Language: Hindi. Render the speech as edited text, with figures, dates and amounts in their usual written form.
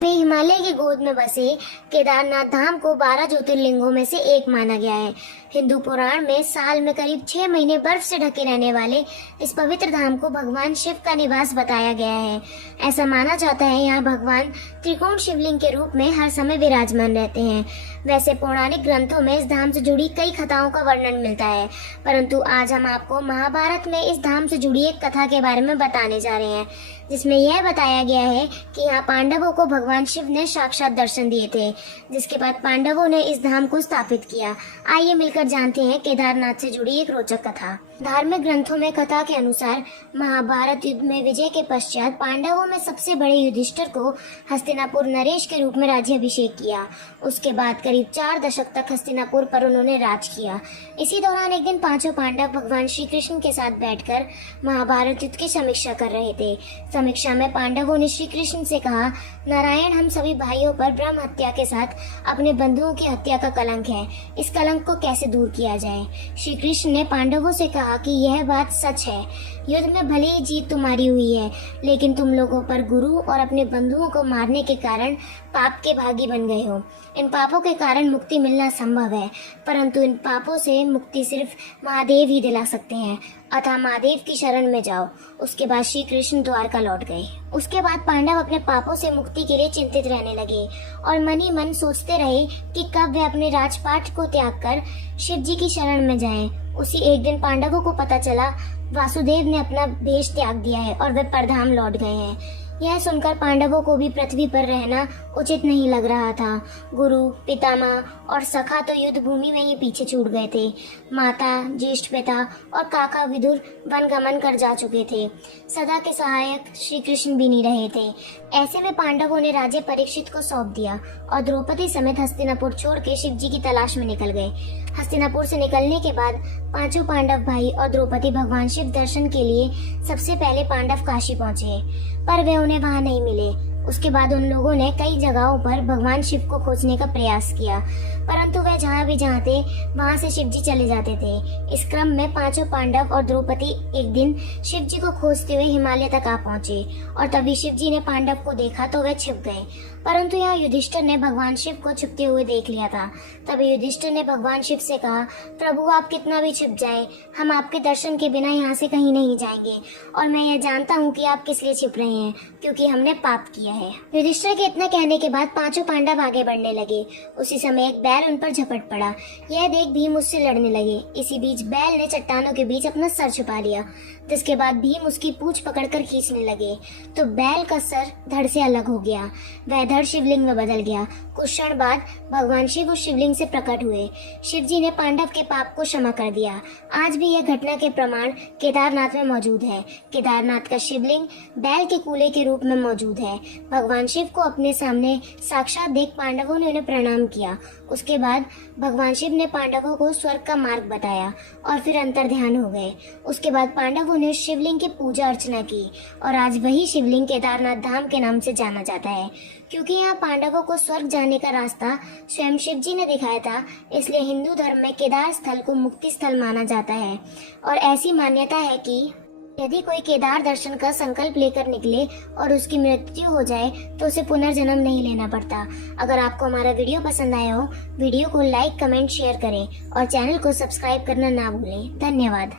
में हिमालय की गोद में बसे केदारनाथ धाम को 12 ज्योतिर्लिंगों में से एक माना गया है। हिंदू पुराण में साल में करीब 6 महीने बर्फ से ढके रहने वाले इस पवित्र धाम को भगवान शिव का निवास बताया गया है। ऐसा माना जाता है यहाँ भगवान त्रिकोण शिवलिंग के रूप में हर समय विराजमान रहते हैं। वैसे पौराणिक ग्रंथों में इस धाम से जुड़ी कई कथाओं का वर्णन मिलता है, परंतु आज हम आपको महाभारत में इस धाम से जुड़ी एक कथा के बारे में बताने जा रहे हैं, जिसमें यह बताया गया है कि यहाँ पांडवों को भगवान शिव ने साक्षात दर्शन दिए थे, जिसके बाद पांडवों ने इस धाम को स्थापित किया। आइए मिलकर जानते हैं केदारनाथ से जुड़ी एक रोचक कथा। धार्मिक ग्रंथों में कथा के अनुसार महाभारत युद्ध में विजय के पश्चात पांडवों में सबसे बड़े युधिष्ठिर को हस्तिनापुर नरेश के रूप में राज्याभिषेक किया। उसके बाद करीब 4 दशक तक हस्तिनापुर पर उन्होंने राज किया। इसी दौरान एक दिन पांचों पांडव भगवान श्री कृष्ण के साथ बैठकर महाभारत युद्ध की समीक्षा कर रहे थे। समीक्षा में पांडवों ने श्री कृष्ण से कहा, नारायण हम सभी भाइयों पर ब्रह्म हत्या के साथ अपने बंधुओं की हत्या का कलंक है। इस कलंक को कैसे दूर किया जाए? श्री कृष्ण ने पांडवों से कहा कि यह बात सच है, युद्ध में भले ही जीत तुम्हारी हुई है, लेकिन तुम लोगों पर गुरु और अपने बंधुओं को मारने के कारण पाप के भागी बन गए हो। इन पापों के कारण मुक्ति मिलना संभव है, परंतु इन पापों से मुक्ति सिर्फ महादेव ही दिला सकते हैं, अतः महादेव की शरण में जाओ। उसके बाद श्री कृष्ण द्वारका लौट गए। उसके बाद पांडव अपने पापों से मुक्ति के लिए चिंतित रहने लगे और मन ही मन सोचते रहे कि कब वे अपने राजपाट को त्याग कर शिव जी की शरण में जाएं। उसी एक दिन पांडवों को पता चला वासुदेव ने अपना भेष त्याग दिया है और वे परधाम लौट गए हैं। यह सुनकर पांडवों को भी पृथ्वी पर रहना उचित नहीं लग रहा था। गुरु, पितामह और सखा तो युद्ध भूमि में ही पीछे छूट गए थे। माता, ज्येष्ठ पिता और काका विदुर वन गमन कर जा चुके थे। सदा के सहायक श्री कृष्ण भी नहीं रहे थे। ऐसे में पांडवों ने राज्य परीक्षित को सौंप दिया और द्रौपदी समेत हस्तिनापुर छोड़ के शिव जी की तलाश में निकल गए। हस्तिनापुर से निकलने के बाद पांचों पांडव भाई और द्रौपदी भगवान शिव दर्शन के लिए सबसे पहले पांडव काशी पहुंचे, पर वे उन्हें वहां नहीं मिले। उसके बाद उन लोगों ने कई जगहों पर भगवान शिव को खोजने का प्रयास किया, परंतु वे जहाँ भी चाहते वहां से शिव जी चले जाते थे। इस क्रम में पांचों पांडव और द्रौपदी एक दिन शिव जी को खोजते हुए हिमालय तक आ पहुंचे और तभी शिव जी ने पांडव को देखा तो वे छिप गए, परंतु यहाँ युधिष्ठिर ने भगवान शिव को छिपते हुए देख लिया था। तभी युधिष्ठिर ने भगवान शिव से कहा, प्रभु आप कितना भी छिप जाए, हम आपके दर्शन के बिना यहाँ से कहीं नहीं जाएंगे और मैं यह जानता हूँ कि आप किस लिए छिप रहे हैं, क्योंकि हमने पाप किया है। युधिष्ठिर के इतना कहने के बाद पांचों पांडव आगे बढ़ने लगे। उसी समय एक बैल उन पर झपट पड़ा। यह देख भीम उससे लड़ने लगे। इसी बीच बैल ने चट्टानों के बीच अपना सर छुपा लिया, जिसके बाद भीम उसकी पूंछ पकड़कर खींचने लगे तो बैल का सर धड़ से अलग हो गया। वह धड़ शिवलिंग में बदल गया। कुछ क्षण बाद भगवान शिव उस शिवलिंग से प्रकट हुए। शिव जी ने पांडव के पाप को क्षमा कर दिया। आज भी यह घटना के प्रमाण केदारनाथ में मौजूद है। केदारनाथ का शिवलिंग बैल के कूले के रूप में मौजूद है। भगवान शिव को अपने सामने साक्षात देख पांडवों ने उन्हें प्रणाम किया। उसके बाद भगवान शिव ने पांडवों को स्वर्ग का मार्ग बताया और फिर अंतर्ध्यान हो गए। उसके बाद पांडवों ने शिवलिंग की पूजा अर्चना की और आज वही शिवलिंग केदारनाथ धाम के नाम से जाना जाता है। क्योंकि यहाँ पांडवों को स्वर्ग जाने का रास्ता स्वयं शिव जी ने दिखाया था, इसलिए हिंदू धर्म में केदार स्थल को मुक्ति स्थल माना जाता है। और ऐसी मान्यता है कि यदि कोई केदार दर्शन का संकल्प लेकर निकले और उसकी मृत्यु हो जाए तो उसे पुनर्जन्म नहीं लेना पड़ता। अगर आपको हमारा वीडियो पसंद आया हो, वीडियो को लाइक, कमेंट, शेयर करें और चैनल को सब्सक्राइब करना ना भूलें। धन्यवाद।